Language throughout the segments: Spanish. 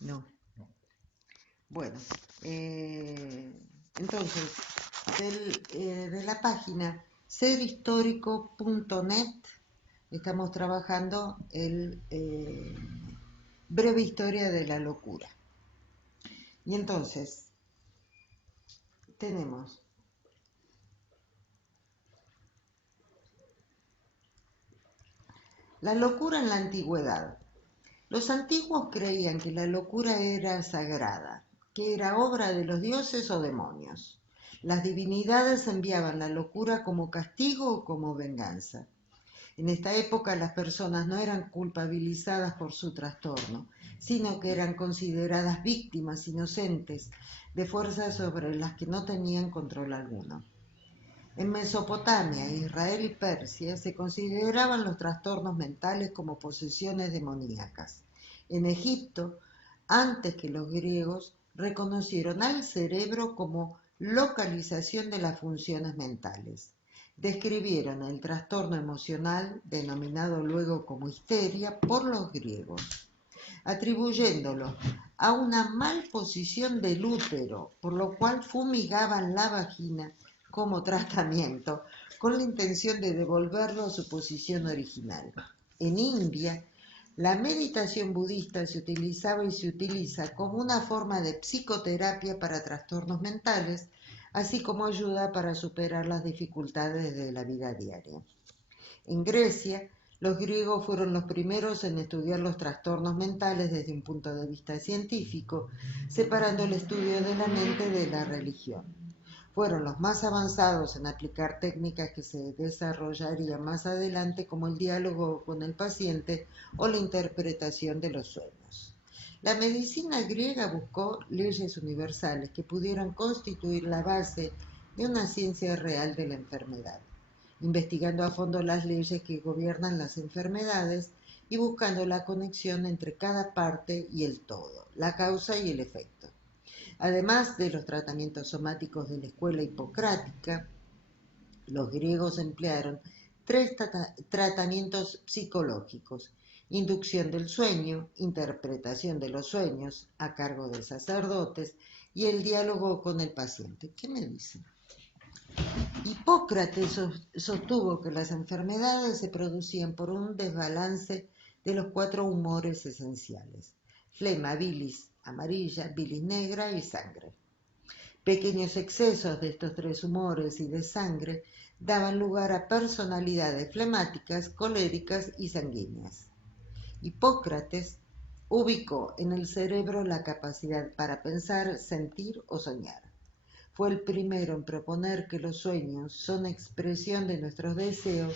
No. No. Bueno, entonces, de la página serhistórico.net estamos trabajando el breve historia de la locura. Y entonces, tenemos la locura en la antigüedad. Los antiguos creían que la locura era sagrada, que era obra de los dioses o demonios. Las divinidades enviaban la locura como castigo o como venganza. En esta época las personas no eran culpabilizadas por su trastorno, sino que eran consideradas víctimas inocentes de fuerzas sobre las que no tenían control alguno. En Mesopotamia, Israel y Persia se consideraban los trastornos mentales como posesiones demoníacas. En Egipto, antes que los griegos, reconocieron al cerebro como localización de las funciones mentales. Describieron el trastorno emocional, denominado luego como histeria, por los griegos, atribuyéndolo a una malposición del útero, por lo cual fumigaban la vagina como tratamiento, con la intención de devolverlo a su posición original. En India, la meditación budista se utilizaba y se utiliza como una forma de psicoterapia para trastornos mentales, así como ayuda para superar las dificultades de la vida diaria. En Grecia, los griegos fueron los primeros en estudiar los trastornos mentales desde un punto de vista científico, separando el estudio de la mente de la religión. Fueron los más avanzados en aplicar técnicas que se desarrollarían más adelante, como el diálogo con el paciente o la interpretación de los sueños. La medicina griega buscó leyes universales que pudieran constituir la base de una ciencia real de la enfermedad, investigando a fondo las leyes que gobiernan las enfermedades y buscando la conexión entre cada parte y el todo, la causa y el efecto. Además de los tratamientos somáticos de la escuela hipocrática, los griegos emplearon tres tratamientos psicológicos: inducción del sueño, interpretación de los sueños a cargo de sacerdotes y el diálogo con el paciente. ¿Qué me dicen? Hipócrates sostuvo que las enfermedades se producían por un desbalance de los cuatro humores esenciales: flema, bilis amarilla, bilis negra y sangre. Pequeños excesos de estos tres humores y de sangre daban lugar a personalidades flemáticas, coléricas y sanguíneas. Hipócrates ubicó en el cerebro la capacidad para pensar, sentir o soñar. Fue el primero en proponer que los sueños son expresión de nuestros deseos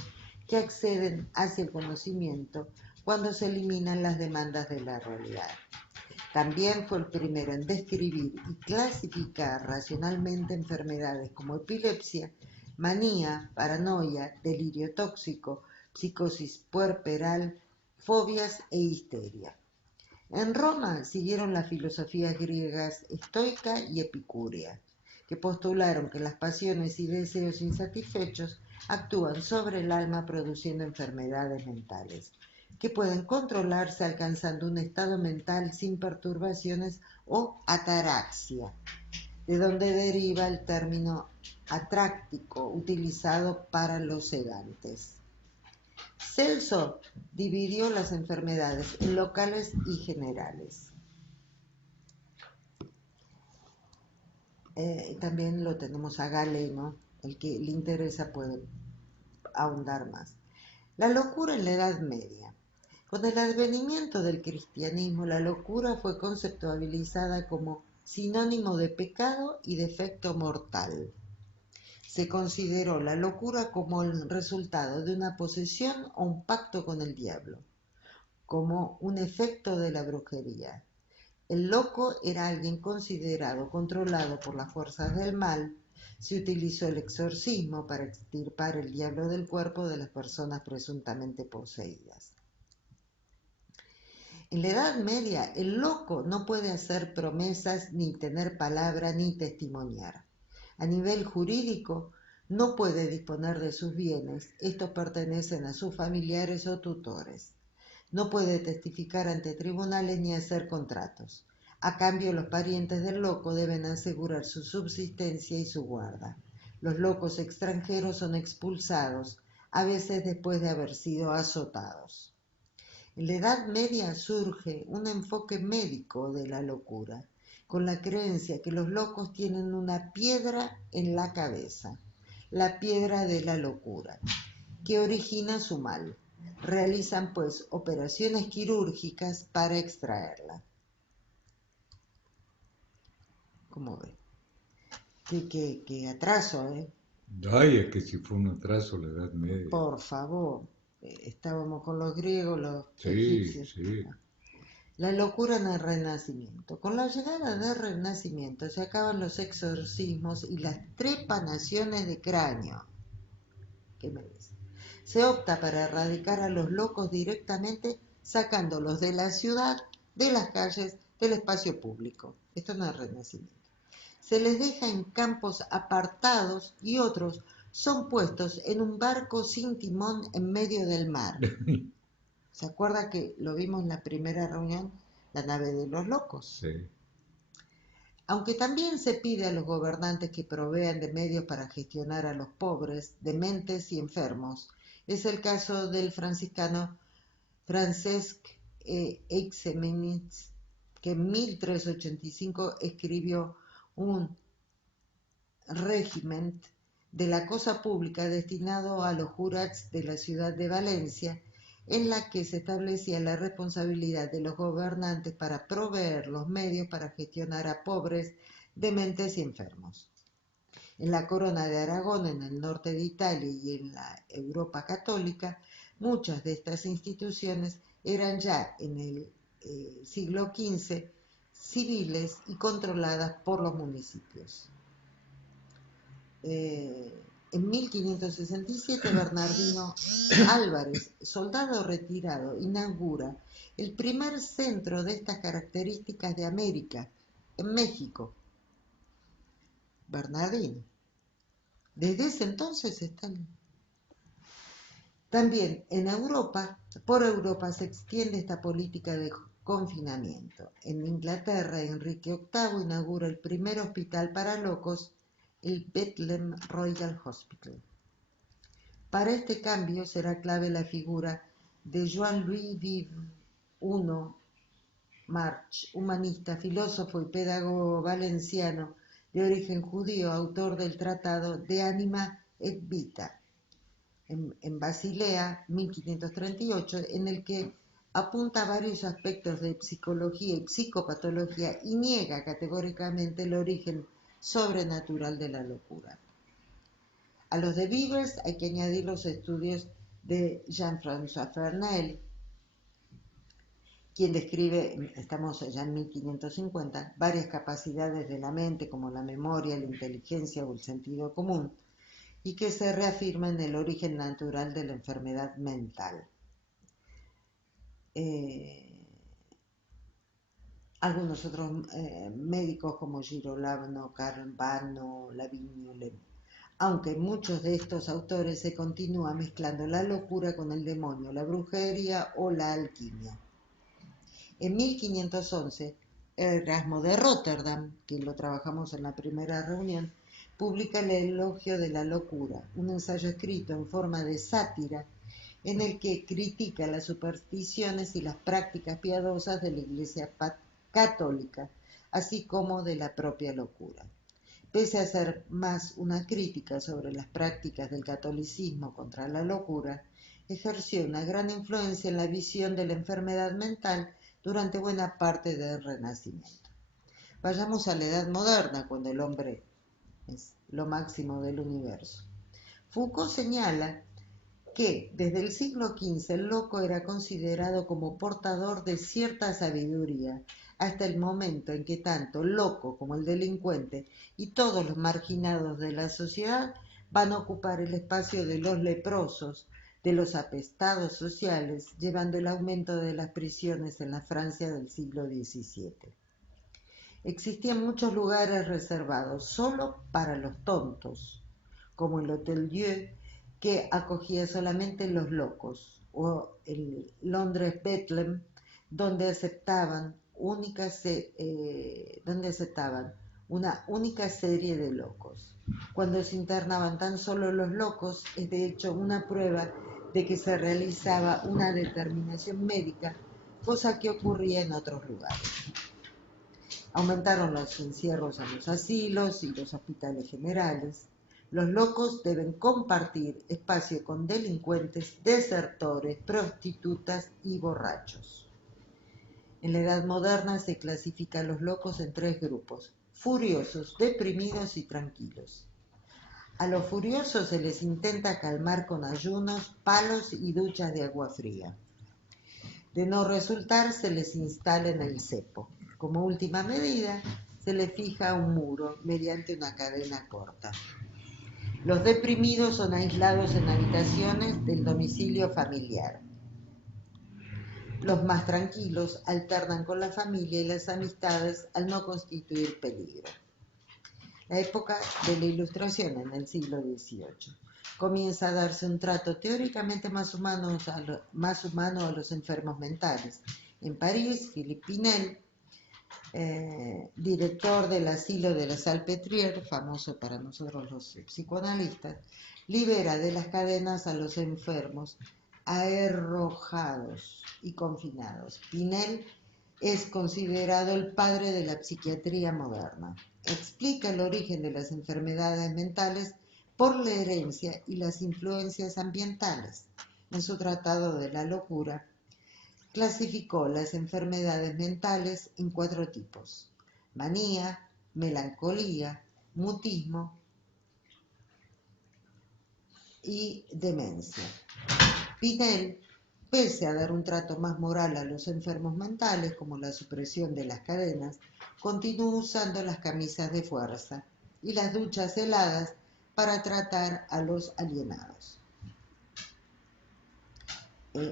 que acceden hacia el conocimiento cuando se eliminan las demandas de la realidad. También fue el primero en describir y clasificar racionalmente enfermedades como epilepsia, manía, paranoia, delirio tóxico, psicosis puerperal, fobias e histeria. En Roma siguieron las filosofías griegas estoica y epicúrea, que postularon que las pasiones y deseos insatisfechos actúan sobre el alma produciendo enfermedades mentales, que pueden controlarse alcanzando un estado mental sin perturbaciones o ataraxia, de donde deriva el término atráctico utilizado para los sedantes. Celso dividió las enfermedades en locales y generales. También lo tenemos a Galeno, el que le interesa puede ahondar más. La locura en la Edad Media. Con el advenimiento del cristianismo, la locura fue conceptualizada como sinónimo de pecado y defecto mortal. Se consideró la locura como el resultado de una posesión o un pacto con el diablo, como un efecto de la brujería. El loco era alguien considerado controlado por las fuerzas del mal. Se utilizó el exorcismo para extirpar el diablo del cuerpo de las personas presuntamente poseídas. En la Edad Media, el loco no puede hacer promesas, ni tener palabra, ni testimoniar. A nivel jurídico, no puede disponer de sus bienes, estos pertenecen a sus familiares o tutores. No puede testificar ante tribunales ni hacer contratos. A cambio, los parientes del loco deben asegurar su subsistencia y su guarda. Los locos extranjeros son expulsados, a veces después de haber sido azotados. En la Edad Media surge un enfoque médico de la locura, con la creencia que los locos tienen una piedra en la cabeza, la piedra de la locura, que origina su mal. Realizan pues operaciones quirúrgicas para extraerla. ¿Cómo ve? Qué atraso, ¿eh? Ay, es que si fue un atraso la Edad Media. Por favor, estábamos con los griegos, los Sí, egipcios. sí. La locura en el Renacimiento. Con la llegada del Renacimiento se acaban los exorcismos y las trepanaciones de cráneo. ¿Qué me dice? Se opta para erradicar a los locos directamente sacándolos de la ciudad, de las calles, del espacio público. Esto no es Renacimiento. Se les deja en campos apartados y otros son puestos en un barco sin timón en medio del mar. ¿Se acuerda que lo vimos en la primera reunión? La nave de los locos. Sí. Aunque también se pide a los gobernantes que provean de medios para gestionar a los pobres, dementes y enfermos. Es el caso del franciscano Francesc Eiximenis, que en 1385 escribió un régimen de la cosa pública destinado a los jurats de la ciudad de Valencia, en la que se establecía la responsabilidad de los gobernantes para proveer los medios para gestionar a pobres, dementes y enfermos. En la Corona de Aragón, en el norte de Italia y en la Europa católica, muchas de estas instituciones eran ya en el siglo XV civiles y controladas por los municipios. En 1567 Bernardino Álvarez, soldado retirado, inaugura el primer centro de estas características de América, en México. Bernardino. Desde ese entonces están. También en Europa, por Europa se extiende esta política de confinamiento. En Inglaterra, Enrique VIII inaugura el primer hospital para locos, el Bethlehem Royal Hospital. Para este cambio será clave la figura de Jean-Louis Vive I March, humanista, filósofo y pedagogo valenciano de origen judío, autor del tratado De Anima et Vita, en Basilea, 1538, en el que apunta varios aspectos de psicología y psicopatología y niega categóricamente el origen sobrenatural de la locura. A los de Vives hay que añadir los estudios de Jean-François Fernel, quien describe, estamos ya en 1550, varias capacidades de la mente como la memoria, la inteligencia o el sentido común, y que se reafirma en el origen natural de la enfermedad mental. Algunos otros médicos como Girolamo, Carvano, Lavinio, aunque muchos de estos autores se continúa mezclando la locura con el demonio, la brujería o la alquimia. En 1511, Erasmo de Rotterdam, que lo trabajamos en la primera reunión, publica el Elogio de la Locura, un ensayo escrito en forma de sátira en el que critica las supersticiones y las prácticas piadosas de la Iglesia católica, así como de la propia locura. Pese a ser más una crítica sobre las prácticas del catolicismo contra la locura, ejerció una gran influencia en la visión de la enfermedad mental durante buena parte del Renacimiento. Vayamos a la Edad Moderna, cuando el hombre es lo máximo del universo. Foucault señala que desde el siglo XV el loco era considerado como portador de cierta sabiduría, hasta el momento en que tanto el loco como el delincuente y todos los marginados de la sociedad van a ocupar el espacio de los leprosos, de los apestados sociales, llevando el aumento de las prisiones en la Francia del siglo XVII. Existían muchos lugares reservados solo para los tontos, como el Hotel Dieu, que acogía solamente los locos, o el Londres Bethlehem, donde aceptaban donde aceptaban una única serie de locos. Cuando se internaban tan solo los locos, es de hecho una prueba de que se realizaba una determinación médica, cosa que ocurría en otros lugares. Aumentaron los encierros en los asilos y los hospitales generales. Los locos deben compartir espacio con delincuentes, desertores, prostitutas y borrachos. En la Edad Moderna se clasifica a los locos en 3 grupos: furiosos, deprimidos y tranquilos. A los furiosos se les intenta calmar con ayunos, palos y duchas de agua fría. De no resultar, se les instala en el cepo. Como última medida, se les fija un muro mediante una cadena corta. Los deprimidos son aislados en habitaciones del domicilio familiar. Los más tranquilos alternan con la familia y las amistades al no constituir peligro. La época de la Ilustración en el siglo XVIII. Comienza a darse un trato teóricamente más humano a los enfermos mentales. En París, Philippe Pinel, director del asilo de la Salpêtrière, famoso para nosotros los psicoanalistas, libera de las cadenas a los enfermos aherrojados y confinados. Pinel es considerado el padre de la psiquiatría moderna. Explica el origen de las enfermedades mentales por la herencia y las influencias ambientales. En su Tratado de la Locura, clasificó las enfermedades mentales en 4 tipos: manía, melancolía, mutismo y demencia. Pinel, pese a dar un trato más moral a los enfermos mentales, como la supresión de las cadenas, continuó usando las camisas de fuerza y las duchas heladas para tratar a los alienados.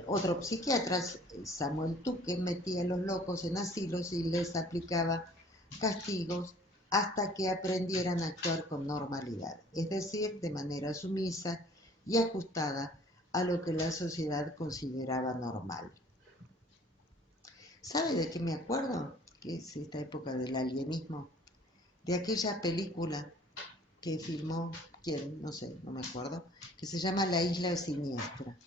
Otro psiquiatra, Samuel Tuque, metía a los locos en asilos y les aplicaba castigos hasta que aprendieran a actuar con normalidad, es decir, de manera sumisa y ajustada a lo que la sociedad consideraba normal. ¿Sabe de qué me acuerdo? Que es esta época del alienismo, de aquella película que filmó, ¿quién? No sé, no me acuerdo, que se llama La Isla Siniestra.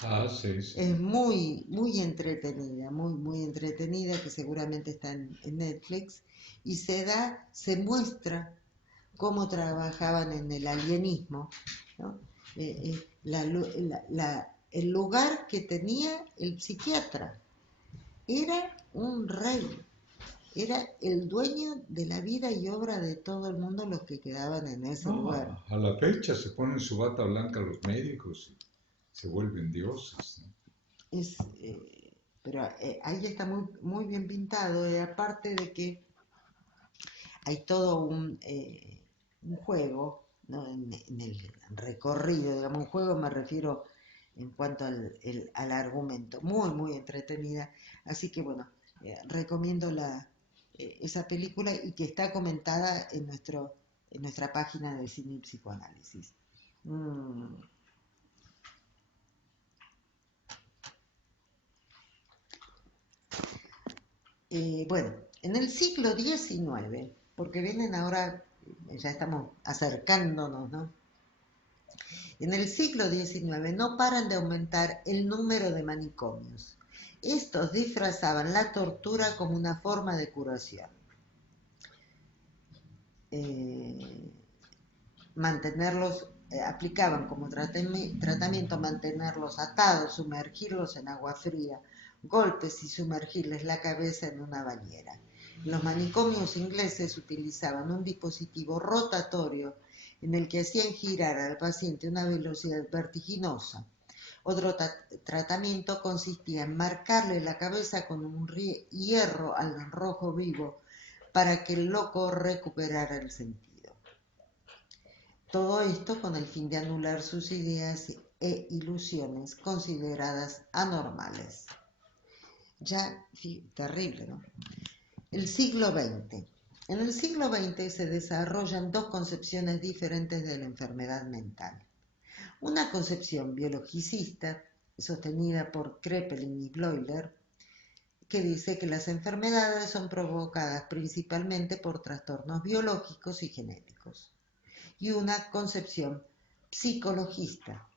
Ah, sí, sí. Es muy, muy entretenida, muy entretenida, que seguramente está en Netflix, y se muestra cómo trabajaban en el alienismo, ¿no? El lugar que tenía el psiquiatra. Era un rey, era el dueño de la vida y obra de todo el mundo los que quedaban en ese lugar. A la fecha se ponen su bata blanca los médicos y se vuelven dioses, ¿no? Pero ahí está muy bien pintado, aparte de que hay todo un juego, ¿no? En el recorrido, digamos, un juego me refiero en cuanto al argumento, muy entretenida, así que bueno, recomiendo esa película y que está comentada en nuestra página de Cine y Psicoanálisis. Bueno, en el siglo XIX, porque vienen ahora, ya estamos acercándonos, ¿no? En el siglo XIX no paran de aumentar el número de manicomios. Estos disfrazaban la tortura como una forma de curación. Aplicaban como tratamiento mantenerlos atados, sumergirlos en agua fría, golpes y sumergirles la cabeza en una bañera. Los manicomios ingleses utilizaban un dispositivo rotatorio en el que hacían girar al paciente a una velocidad vertiginosa. Otro tratamiento consistía en marcarle la cabeza con un hierro al rojo vivo para que el loco recuperara el sentido. Todo esto con el fin de anular sus ideas e ilusiones consideradas anormales. Terrible, ¿no? El siglo XX. En el siglo XX se desarrollan 2 concepciones diferentes de la enfermedad mental. Una concepción biologicista, sostenida por Kraepelin y Bleuler, que dice que las enfermedades son provocadas principalmente por trastornos biológicos y genéticos, y una concepción psicologista.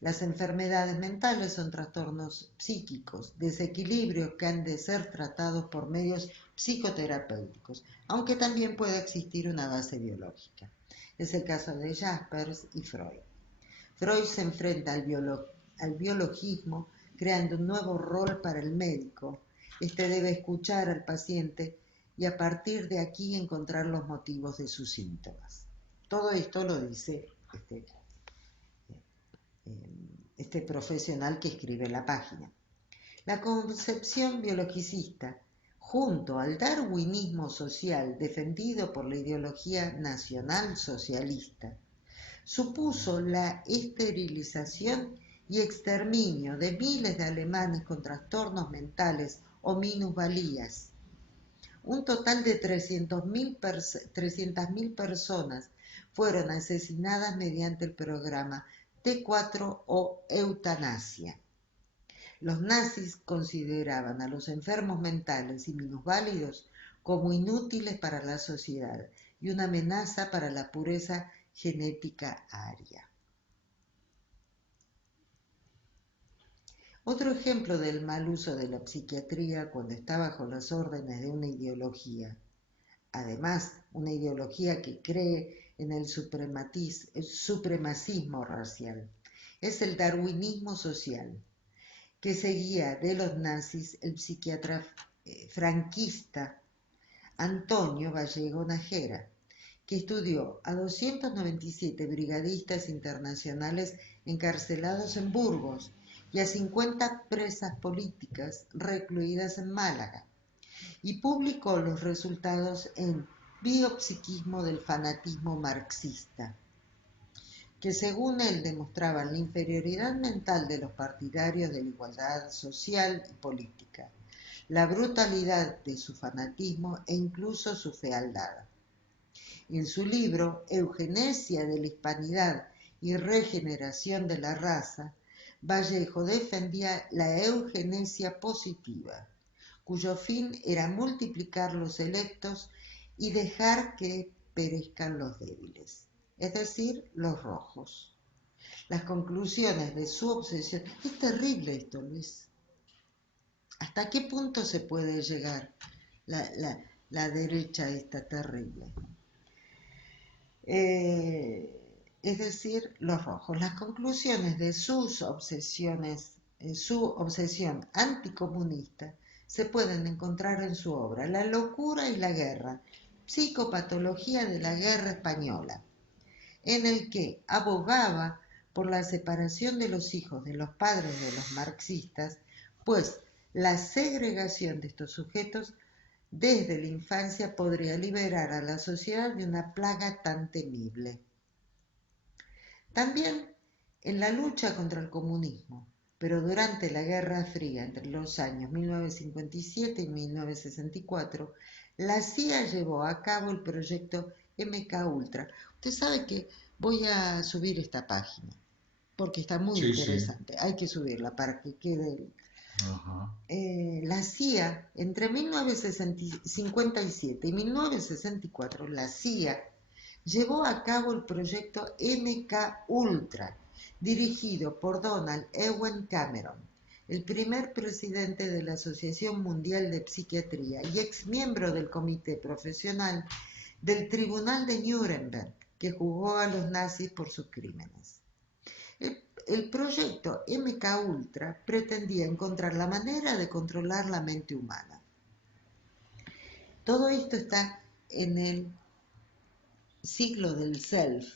Las enfermedades mentales son trastornos psíquicos, desequilibrios que han de ser tratados por medios psicoterapéuticos, aunque también puede existir una base biológica. Es el caso de Jaspers y Freud. Freud se enfrenta al biologismo creando un nuevo rol para el médico. Este debe escuchar al paciente y a partir de aquí encontrar los motivos de sus síntomas. Todo esto lo dice este profesional que escribe la página. La concepción biologicista, junto al darwinismo social defendido por la ideología nacional socialista, supuso la esterilización y exterminio de miles de alemanes con trastornos mentales o minusvalías. Un total de 300.000 personas fueron asesinadas mediante el programa T4 o eutanasia. Los nazis consideraban a los enfermos mentales y minusválidos como inútiles para la sociedad y una amenaza para la pureza genética aria. Otro ejemplo del mal uso de la psiquiatría cuando está bajo las órdenes de una ideología, además una ideología que cree en el supremacismo racial, es el darwinismo social, que seguía de los nazis el psiquiatra franquista Antonio Gallego Nájera, que estudió a 297 brigadistas internacionales encarcelados en Burgos y a 50 presas políticas recluidas en Málaga, y publicó los resultados en Biopsiquismo del fanatismo marxista, que según él demostraban la inferioridad mental de los partidarios de la igualdad social y política, la brutalidad de su fanatismo e incluso su fealdad. En su libro Eugenesia de la Hispanidad y Regeneración de la Raza, Vallejo defendía la eugenesia positiva, cuyo fin era multiplicar los electos y dejar que perezcan los débiles, es decir, los rojos. Las conclusiones de su obsesión... Es terrible esto, Luis. ¿Hasta qué punto se puede llegar la derecha esta terrible? Es decir, los rojos. Las conclusiones de sus obsesiones, su obsesión anticomunista, se pueden encontrar en su obra La locura y la guerra, psicopatología de la guerra española, en el que abogaba por la separación de los hijos de los padres de los marxistas, pues la segregación de estos sujetos desde la infancia podría liberar a la sociedad de una plaga tan temible. También en la lucha contra el comunismo, pero durante la Guerra Fría entre los años 1957 y 1964, la CIA llevó a cabo el proyecto MK-Ultra. Usted sabe que voy a subir esta página, porque está muy interesante. Sí. Hay que subirla para que quede... La CIA, entre 1957 y 1964, la CIA llevó a cabo el proyecto MK-Ultra, dirigido por Donald Ewen Cameron, el primer presidente de la Asociación Mundial de Psiquiatría y ex miembro del comité profesional del Tribunal de Nuremberg, que juzgó a los nazis por sus crímenes. El proyecto MK-Ultra pretendía encontrar la manera de controlar la mente humana. Todo esto está en el Siglo del Self,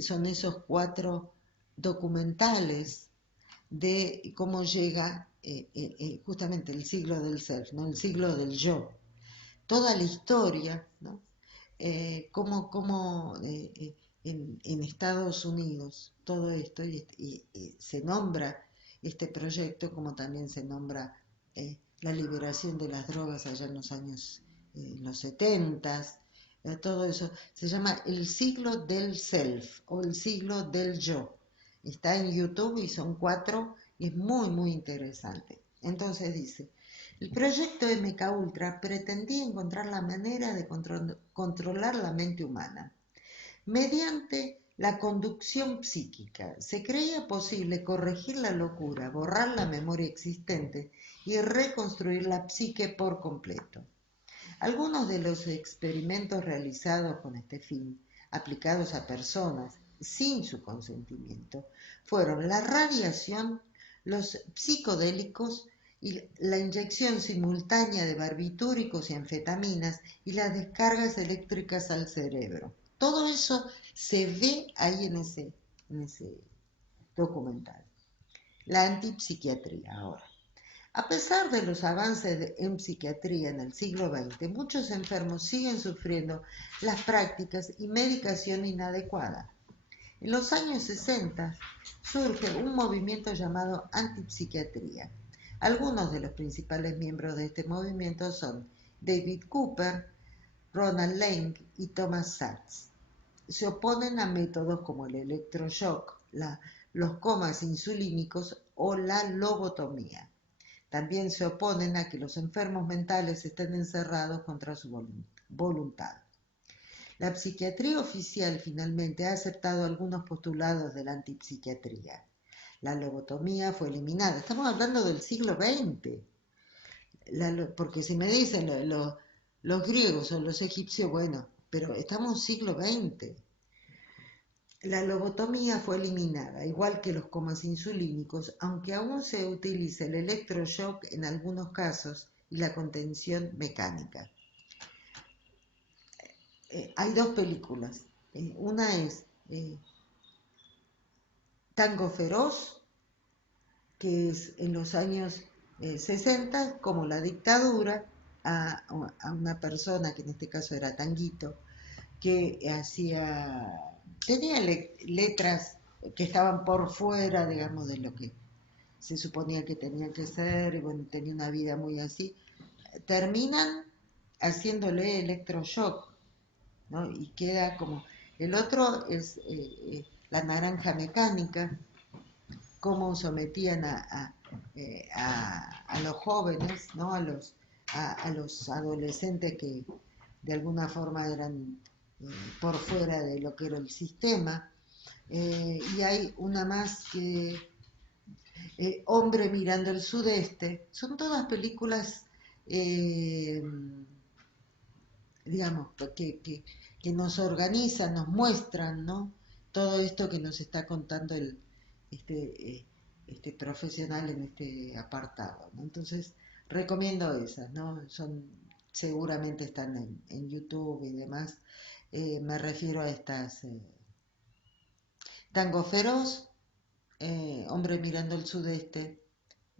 son esos 4 documentales de cómo llega justamente el siglo del Self, ¿no? El siglo del yo. Toda la historia, ¿no? Cómo en Estados Unidos todo esto, y se nombra este proyecto, como también se nombra la liberación de las drogas allá en los años los 70, todo eso, se llama el siglo del self o el siglo del yo. Está en YouTube y son 4 y es muy, muy interesante. Entonces dice, el proyecto MK Ultra pretendía encontrar la manera de controlar la mente humana. Mediante la conducción psíquica, se creía posible corregir la locura, borrar la memoria existente y reconstruir la psique por completo. Algunos de los experimentos realizados con este fin, aplicados a personas sin su consentimiento, fueron la radiación, los psicodélicos y la inyección simultánea de barbitúricos y anfetaminas y las descargas eléctricas al cerebro. Todo eso se ve ahí en ese documental. La antipsiquiatría ahora. A pesar de los avances en psiquiatría en el siglo XX, muchos enfermos siguen sufriendo las prácticas y medicación inadecuada. En los años 60 surge un movimiento llamado antipsiquiatría. Algunos de los principales miembros de este movimiento son David Cooper, Ronald Lang y Thomas Sachs. Se oponen a métodos como el electroshock, los comas insulínicos o la lobotomía. También se oponen a que los enfermos mentales estén encerrados contra su voluntad. La psiquiatría oficial finalmente ha aceptado algunos postulados de la antipsiquiatría. La lobotomía fue eliminada. Estamos hablando del siglo XX. Porque si me dicen los griegos o los egipcios, bueno, pero estamos en siglo XX. La lobotomía fue eliminada, igual que los comas insulínicos, aunque aún se utiliza el electroshock en algunos casos y la contención mecánica. Hay dos películas. Una es Tango Feroz, que es en los años 60, como la dictadura a una persona, que en este caso era Tanguito, que tenía letras que estaban por fuera, digamos, de lo que se suponía que tenía que ser, y bueno, tenía una vida muy así. Terminan haciéndole electroshock, ¿no? Y queda como... El otro es La Naranja Mecánica, cómo sometían a los jóvenes, ¿no? A los adolescentes que de alguna forma eran por fuera de lo que era el sistema. Y hay una más que Hombre mirando el sudeste. Son todas películas, digamos, que nos organizan, nos muestran, ¿no? Todo esto que nos está contando este profesional en este apartado, ¿no? Entonces, recomiendo esas, ¿no? Seguramente están en YouTube y demás. Me refiero a estas Tango Feroz, Hombre mirando el sudeste,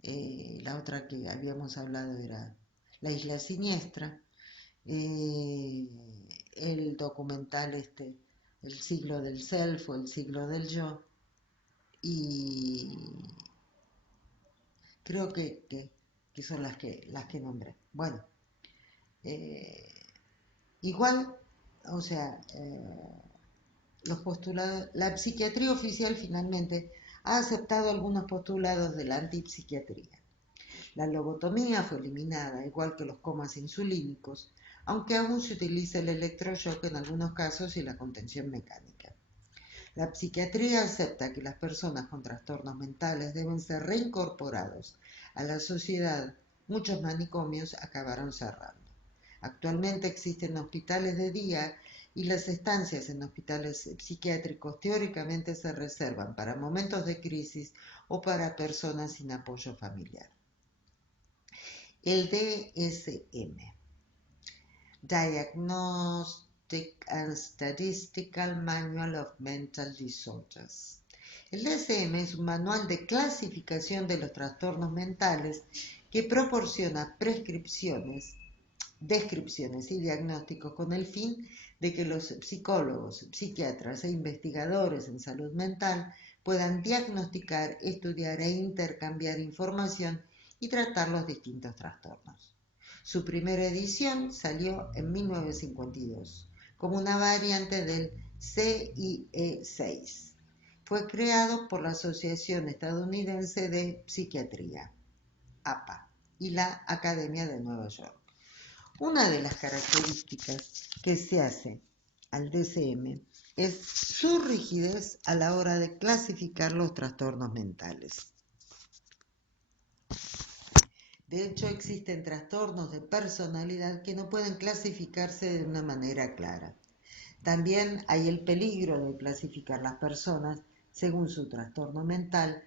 la otra que habíamos hablado era La Isla Siniestra, el documental El siglo del self o El siglo del yo, y creo que son las que nombré. Bueno, igual, o sea, los postulados, la psiquiatría oficial finalmente ha aceptado algunos postulados de la antipsiquiatría. La lobotomía fue eliminada, igual que los comas insulínicos, aunque aún se utiliza el electroshock en algunos casos y la contención mecánica. La psiquiatría acepta que las personas con trastornos mentales deben ser reincorporados a la sociedad. Muchos manicomios acabaron cerrando. Actualmente existen hospitales de día y las estancias en hospitales psiquiátricos teóricamente se reservan para momentos de crisis o para personas sin apoyo familiar. El DSM, Diagnostic and Statistical Manual of Mental Disorders. El DSM es un manual de clasificación de los trastornos mentales que proporciona descripciones y diagnósticos con el fin de que los psicólogos, psiquiatras e investigadores en salud mental puedan diagnosticar, estudiar e intercambiar información y tratar los distintos trastornos. Su primera edición salió en 1952 como una variante del CIE-6. Fue creado por la Asociación Estadounidense de Psiquiatría. APA y la Academia de Nueva York. Una de las características que se hace al DSM es su rigidez a la hora de clasificar los trastornos mentales. De hecho, existen trastornos de personalidad que no pueden clasificarse de una manera clara. También hay el peligro de clasificar las personas según su trastorno mental,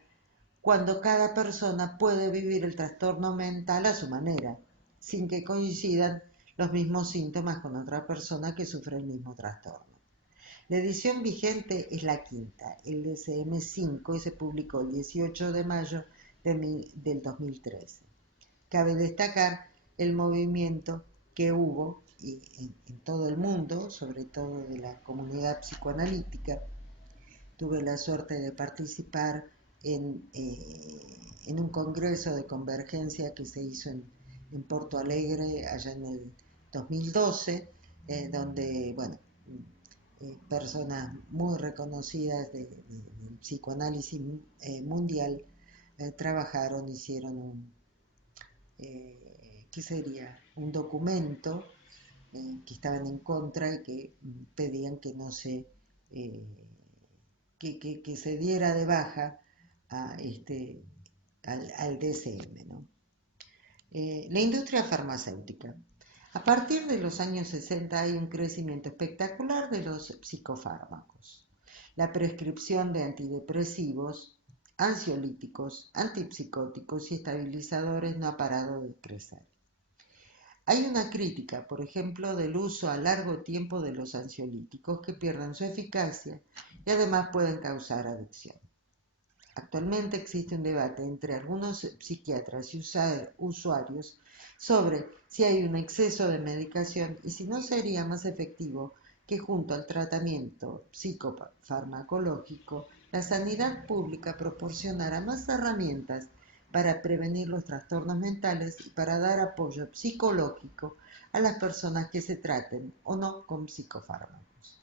cuando cada persona puede vivir el trastorno mental a su manera, sin que coincidan los mismos síntomas con otra persona que sufre el mismo trastorno. La edición vigente es la quinta, el DSM-5, y se publicó el 18 de mayo del 2013. Cabe destacar el movimiento que hubo en todo el mundo, sobre todo de la comunidad psicoanalítica. Tuve la suerte de participar en un congreso de convergencia que se hizo en Porto Alegre allá en el 2012, donde, bueno, personas muy reconocidas del psicoanálisis mundial trabajaron, hicieron ¿qué sería? Un documento que estaban en contra y que pedían que no se que se diera de baja al DSM, ¿no? La industria farmacéutica. A partir de los años 60 hay un crecimiento espectacular de los psicofármacos. La prescripción de antidepresivos, ansiolíticos, antipsicóticos y estabilizadores no ha parado de crecer. Hay una crítica, por ejemplo, del uso a largo tiempo de los ansiolíticos que pierden su eficacia y además pueden causar adicción. Actualmente existe un debate entre algunos psiquiatras y usuarios sobre si hay un exceso de medicación y si no sería más efectivo que junto al tratamiento psicofarmacológico, la sanidad pública proporcionara más herramientas para prevenir los trastornos mentales y para dar apoyo psicológico a las personas que se traten o no con psicofármacos.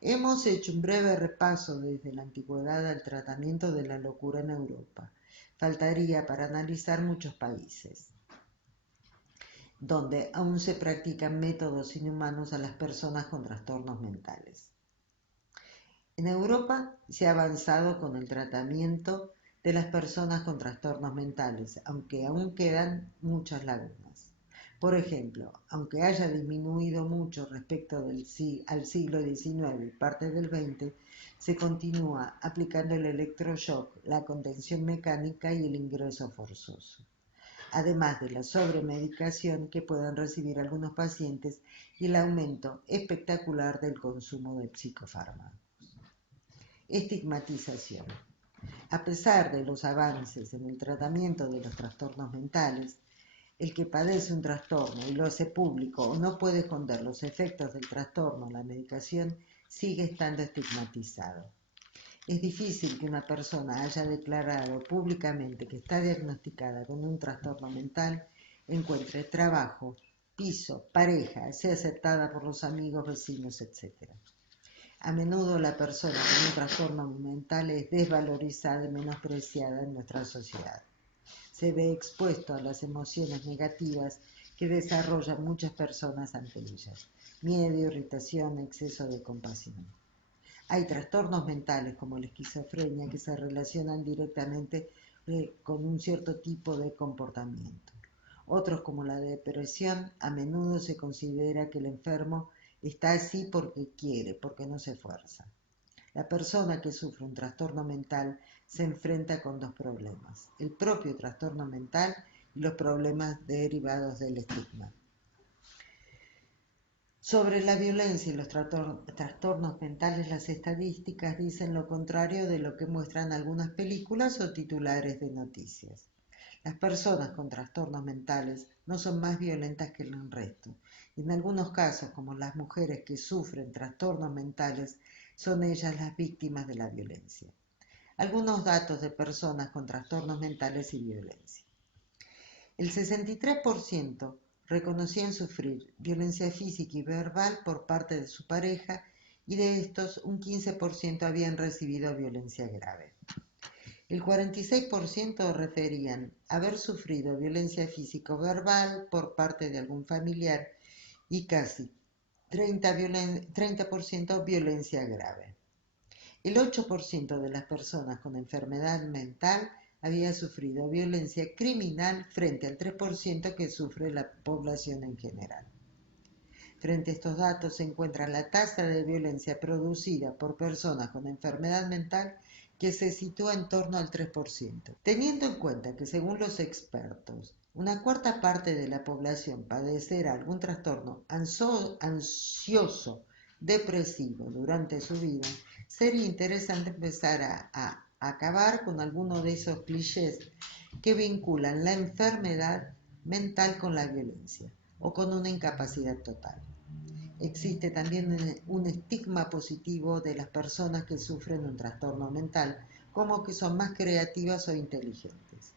Hemos hecho un breve repaso desde la antigüedad al tratamiento de la locura en Europa. Faltaría para analizar muchos países donde aún se practican métodos inhumanos a las personas con trastornos mentales. En Europa se ha avanzado con el tratamiento de las personas con trastornos mentales, aunque aún quedan muchas lagunas. Por ejemplo, aunque haya disminuido mucho respecto al siglo XIX y parte del XX, se continúa aplicando el electroshock, la contención mecánica y el ingreso forzoso, además de la sobremedicación que puedan recibir algunos pacientes y el aumento espectacular del consumo de psicofármacos. Estigmatización. A pesar de los avances en el tratamiento de los trastornos mentales, el que padece un trastorno y lo hace público o no puede esconder los efectos del trastorno o la medicación sigue estando estigmatizado. Es difícil que una persona haya declarado públicamente que está diagnosticada con un trastorno mental, encuentre trabajo, piso, pareja, sea aceptada por los amigos, vecinos, etc. A menudo la persona con un trastorno mental es desvalorizada y menospreciada en nuestra sociedad. Se ve expuesto a las emociones negativas que desarrollan muchas personas ante ellas: miedo, irritación, exceso de compasión. Hay trastornos mentales como la esquizofrenia que se relacionan directamente con un cierto tipo de comportamiento. Otros, como la depresión, a menudo se considera que el enfermo está así porque quiere, porque no se esfuerza. La persona que sufre un trastorno mental se enfrenta con dos problemas: el propio trastorno mental y los problemas derivados del estigma. Sobre la violencia y los trastornos mentales, las estadísticas dicen lo contrario de lo que muestran algunas películas o titulares de noticias. Las personas con trastornos mentales no son más violentas que el resto, y en algunos casos, como las mujeres que sufren trastornos mentales, son ellas las víctimas de la violencia. Algunos datos de personas con trastornos mentales y violencia. El 63% reconocían sufrir violencia física y verbal por parte de su pareja, y de estos un 15% habían recibido violencia grave. El 46% referían haber sufrido violencia físico-verbal por parte de algún familiar y casi 30% violencia grave. El 8% de las personas con enfermedad mental había sufrido violencia criminal frente al 3% que sufre la población en general. Frente a estos datos se encuentra la tasa de violencia producida por personas con enfermedad mental que se sitúa en torno al 3%. Teniendo en cuenta que según los expertos, una cuarta parte de la población padecerá algún trastorno ansioso depresivo durante su vida, sería interesante empezar a acabar con alguno de esos clichés que vinculan la enfermedad mental con la violencia o con una incapacidad total. Existe también un estigma positivo de las personas que sufren un trastorno mental, como que son más creativas o inteligentes.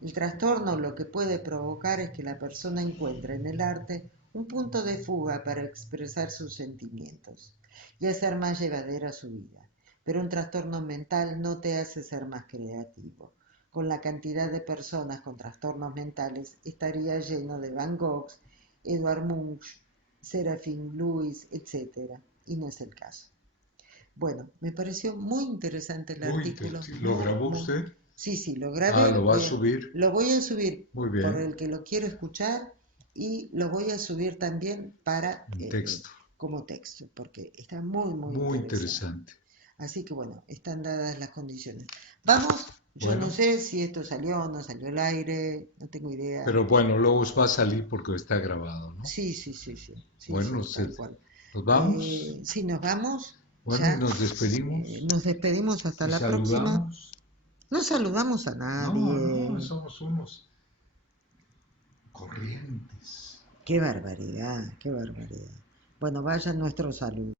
El trastorno lo que puede provocar es que la persona encuentre en el arte un punto de fuga para expresar sus sentimientos y hacer más llevadera su vida. Pero un trastorno mental no te hace ser más creativo. Con la cantidad de personas con trastornos mentales estaría lleno de Van Goghs, Edvard Munch, Serafín Lewis, etc. Y no es el caso. Bueno, me pareció muy interesante el artículo. ¿Lo grabó usted? Sí, lo grabé. ¿Lo va a subir? Lo voy a subir. Muy bien. Por el que lo quiero escuchar, y lo voy a subir también para texto. Como texto, porque está muy interesante. Así que bueno, están dadas las condiciones. Vamos, yo no sé si esto salió o no salió al aire, no tengo idea. Pero bueno, luego va a salir porque está grabado, ¿no? Sí. Bueno, ¿nos vamos? Sí, nos vamos. Bueno, ya, nos despedimos. Nos despedimos hasta la próxima. No saludamos a nadie. No, somos unos corrientes. Qué barbaridad. Bueno, vaya nuestro saludo.